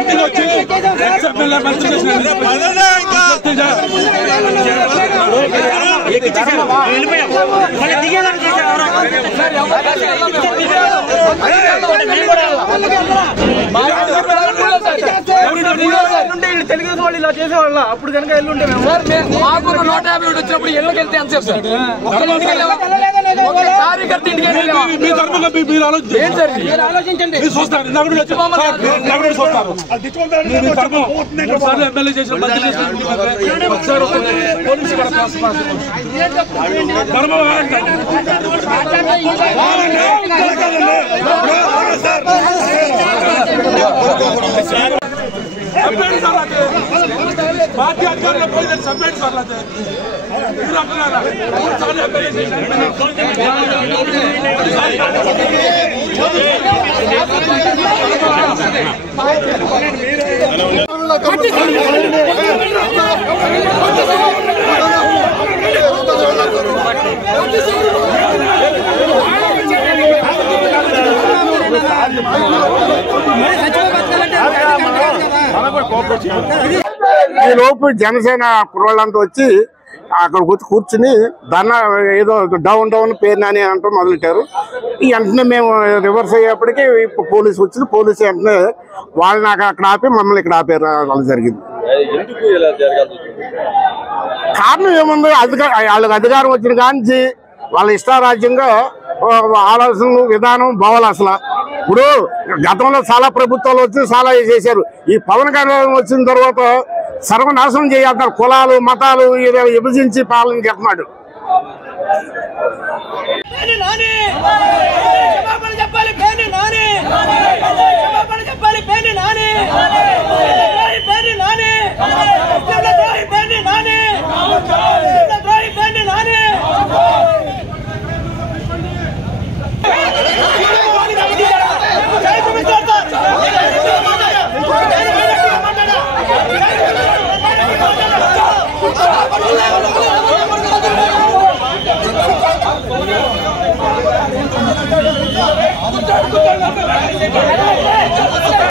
ఇంటికి వచ్చి తెలుగుదేశం వాళ్ళు ఇలా చేసేవాళ్ళ అప్పుడు కనుక ఎల్లుంటే మాకు 150 వచ్చినప్పుడు ఎల్లుకి వెళ్తే ఎంత సార్ కార్యకర్త ఇంటికి ఆలోచించండి ఎమ్మెల్యే చేసిన పార్టీ అధికారులు పోయి సబ్మిట్ సార్ ఈ లోపు జనసేన కుర్రోళ్ళంతా వచ్చి అక్కడ కూర్చుని ధర్నా ఏదో డౌన్ పేరు అని అంటూ మొదలెట్టారు. వెంటనే మేము రివర్స్ అయ్యేప్పటికీ పోలీసు వచ్చింది. పోలీసు వెంటనే వాళ్ళని అక్కడ ఆపి మమ్మల్ని ఇక్కడ ఆపారు. అలా జరిగింది. కారణం ఏముంది, వాళ్ళకి అధికారం వచ్చిన కాంచి వాళ్ళ ఇష్టారాజ్యంగా ఆలోచనలు విధానం బావాలి. అసలు ఇప్పుడు గతంలో చాలా ప్రభుత్వాలు వచ్చి చాలా చేశారు. ఈ పవన్ కళ్యాణ్ వచ్చిన తర్వాత సర్వనాశనం చేయాలి. కులాలు మతాలు విభజించి పాలన చేస్తున్నాడు. Let's go.